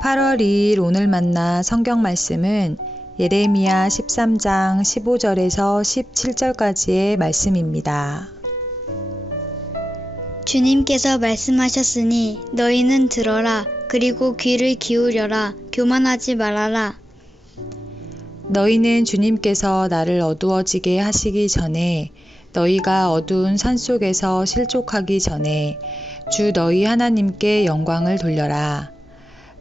8월 2일 오늘 만나 성경 말씀은 예레미야 13장 15절에서 17절까지의 말씀입니다. 주님께서 말씀하셨으니 너희는 들어라. 그리고 귀를 기울여라. 교만하지 말아라. 너희는 주님께서 나를 어두워지게 하시기 전에 너희가 어두운 산속에서 실족하기 전에 주 너희 하나님께 영광을 돌려라.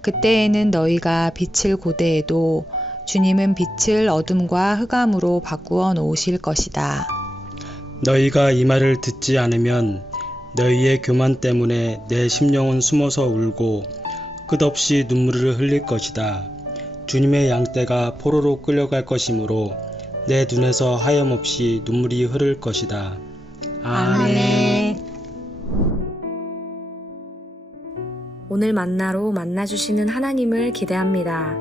그때에는 너희가 빛을 고대해도 주님은 빛을 어둠과 흑암으로 바꾸어 놓으실 것이다. 너희가 이 말을 듣지 않으면 너희의 교만 때문에 내 심령은 숨어서 울고 끝없이 눈물을 흘릴 것이다. 주님의 양떼가 포로로 끌려갈 것이므로 내 눈에서 하염없이 눈물이 흐를 것이다. 아멘. 오늘 만나로 만나주시는 하나님을 기대합니다.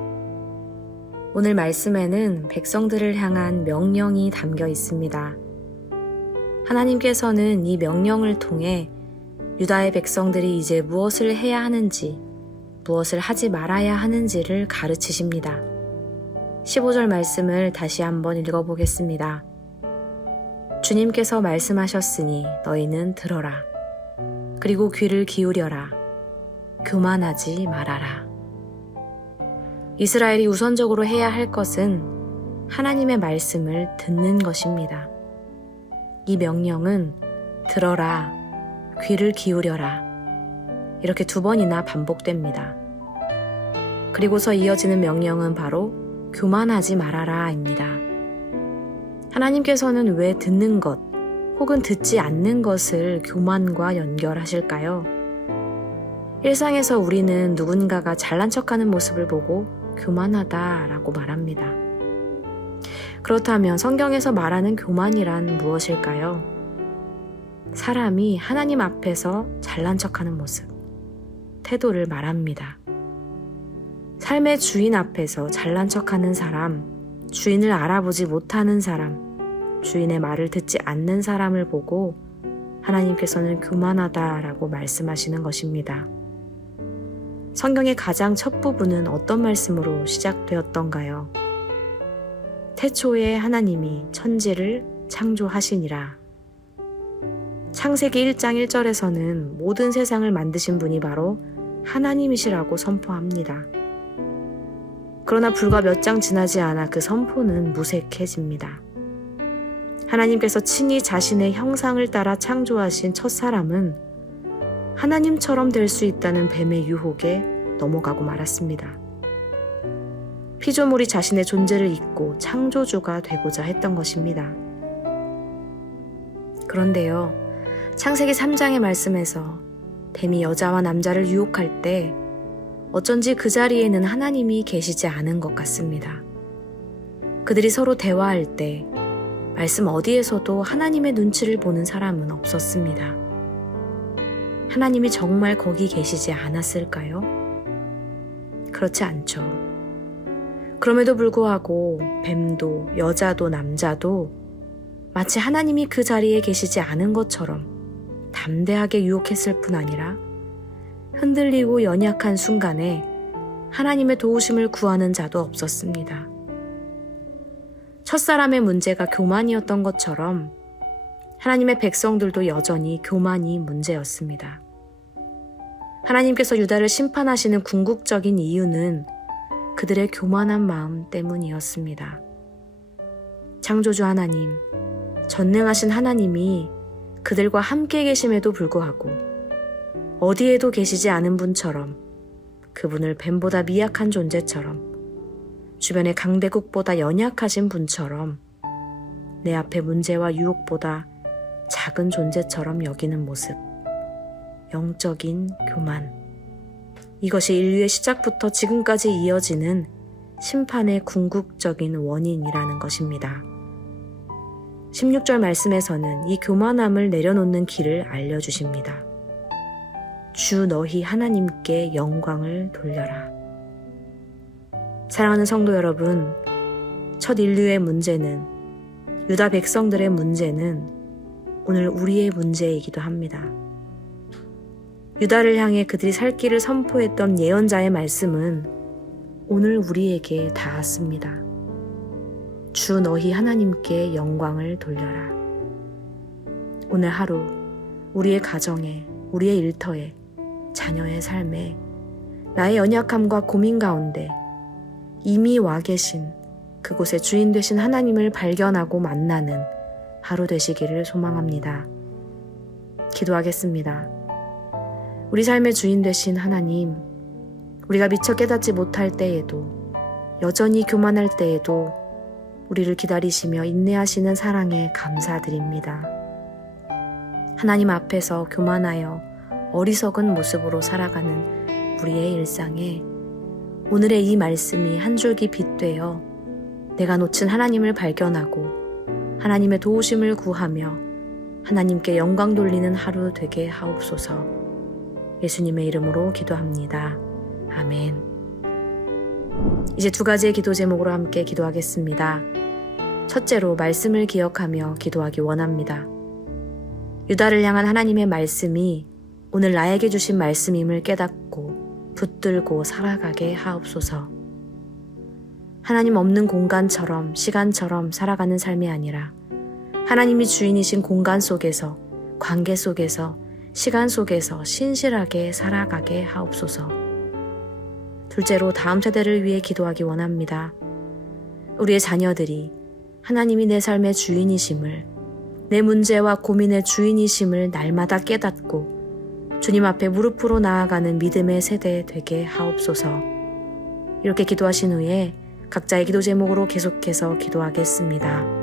오늘 말씀에는 백성들을 향한 명령이 담겨 있습니다. 하나님께서는 이 명령을 통해 유다의 백성들이 이제 무엇을 해야 하는지, 무엇을 하지 말아야 하는지를 가르치십니다. 15절 말씀을 다시 한번 읽어보겠습니다. 주님께서 말씀하셨으니 너희는 들어라. 그리고 귀를 기울여라. 교만하지 말아라. 이스라엘이 우선적으로 해야 할 것은 하나님의 말씀을 듣는 것입니다. 이 명령은 들어라, 귀를 기울여라. 이렇게 2번이나 반복됩니다. 그리고서 이어지는 명령은 바로 교만하지 말아라입니다. 하나님께서는 왜 듣는 것 혹은 듣지 않는 것을 교만과 연결하실까요? 일상에서 우리는 누군가가 잘난 척하는 모습을 보고 교만하다라고 말합니다. 그렇다면 성경에서 말하는 교만이란 무엇일까요? 사람이 하나님 앞에서 잘난 척하는 모습, 태도를 말합니다. 삶의 주인 앞에서 잘난 척하는 사람, 주인을 알아보지 못하는 사람, 주인의 말을 듣지 않는 사람을 보고 하나님께서는 교만하다라고 말씀하시는 것입니다. 성경의 가장 첫 부분은 어떤 말씀으로 시작되었던가요? 태초에 하나님이 천지를 창조하시니라. 창세기 1장 1절에서는 모든 세상을 만드신 분이 바로 하나님이시라고 선포합니다. 그러나 불과 몇 장 지나지 않아 그 선포는 무색해집니다. 하나님께서 친히 자신의 형상을 따라 창조하신 첫 사람은 하나님처럼 될 수 있다는 뱀의 유혹에 넘어가고 말았습니다. 피조물이 자신의 존재를 잊고 창조주가 되고자 했던 것입니다. 그런데요, 창세기 3장의 말씀에서 뱀이 여자와 남자를 유혹할 때 어쩐지 그 자리에는 하나님이 계시지 않은 것 같습니다. 그들이 서로 대화할 때 말씀 어디에서도 하나님의 눈치를 보는 사람은 없었습니다. 하나님이 정말 거기 계시지 않았을까요? 그렇지 않죠. 그럼에도 불구하고 뱀도 여자도 남자도 마치 하나님이 그 자리에 계시지 않은 것처럼 담대하게 유혹했을 뿐 아니라 흔들리고 연약한 순간에 하나님의 도우심을 구하는 자도 없었습니다. 첫사람의 문제가 교만이었던 것처럼 하나님의 백성들도 여전히 교만이 문제였습니다. 하나님께서 유다를 심판하시는 궁극적인 이유는 그들의 교만한 마음 때문이었습니다. 창조주 하나님, 전능하신 하나님이 그들과 함께 계심에도 불구하고 어디에도 계시지 않은 분처럼, 그분을 뱀보다 미약한 존재처럼, 주변의 강대국보다 연약하신 분처럼 내 앞의 문제와 유혹보다 작은 존재처럼 여기는 모습, 영적인 교만. 이것이 인류의 시작부터 지금까지 이어지는 심판의 궁극적인 원인이라는 것입니다. 16절 말씀에서는 이 교만함을 내려놓는 길을 알려주십니다. 주 너희 하나님께 영광을 돌려라. 사랑하는 성도 여러분, 첫 인류의 문제는, 유다 백성들의 문제는 오늘 우리의 문제이기도 합니다. 유다를 향해 그들이 살 길을 선포했던 예언자의 말씀은 오늘 우리에게 닿았습니다. 주 너희 하나님께 영광을 돌려라. 오늘 하루 우리의 가정에, 우리의 일터에, 자녀의 삶에, 나의 연약함과 고민 가운데 이미 와 계신 그곳에 주인 되신 하나님을 발견하고 만나는 하루 되시기를 소망합니다. 기도하겠습니다. 우리 삶의 주인 되신 하나님, 우리가 미처 깨닫지 못할 때에도, 여전히 교만할 때에도 우리를 기다리시며 인내하시는 사랑에 감사드립니다. 하나님 앞에서 교만하여 어리석은 모습으로 살아가는 우리의 일상에 오늘의 이 말씀이 한 줄기 빛 되어 내가 놓친 하나님을 발견하고 하나님의 도우심을 구하며 하나님께 영광 돌리는 하루 되게 하옵소서. 예수님의 이름으로 기도합니다. 아멘. 이제 두 가지의 기도 제목으로 함께 기도하겠습니다. 첫째로 말씀을 기억하며 기도하기 원합니다. 유다를 향한 하나님의 말씀이 오늘 나에게 주신 말씀임을 깨닫고 붙들고 살아가게 하옵소서. 하나님 없는 공간처럼 시간처럼 살아가는 삶이 아니라 하나님이 주인이신 공간 속에서, 관계 속에서, 시간 속에서 신실하게 살아가게 하옵소서. 둘째로 다음 세대를 위해 기도하기 원합니다. 우리의 자녀들이 하나님이 내 삶의 주인이심을, 내 문제와 고민의 주인이심을 날마다 깨닫고 주님 앞에 무릎으로 나아가는 믿음의 세대 되게 하옵소서. 이렇게 기도하신 후에 각자의 기도 제목으로 계속해서 기도하겠습니다.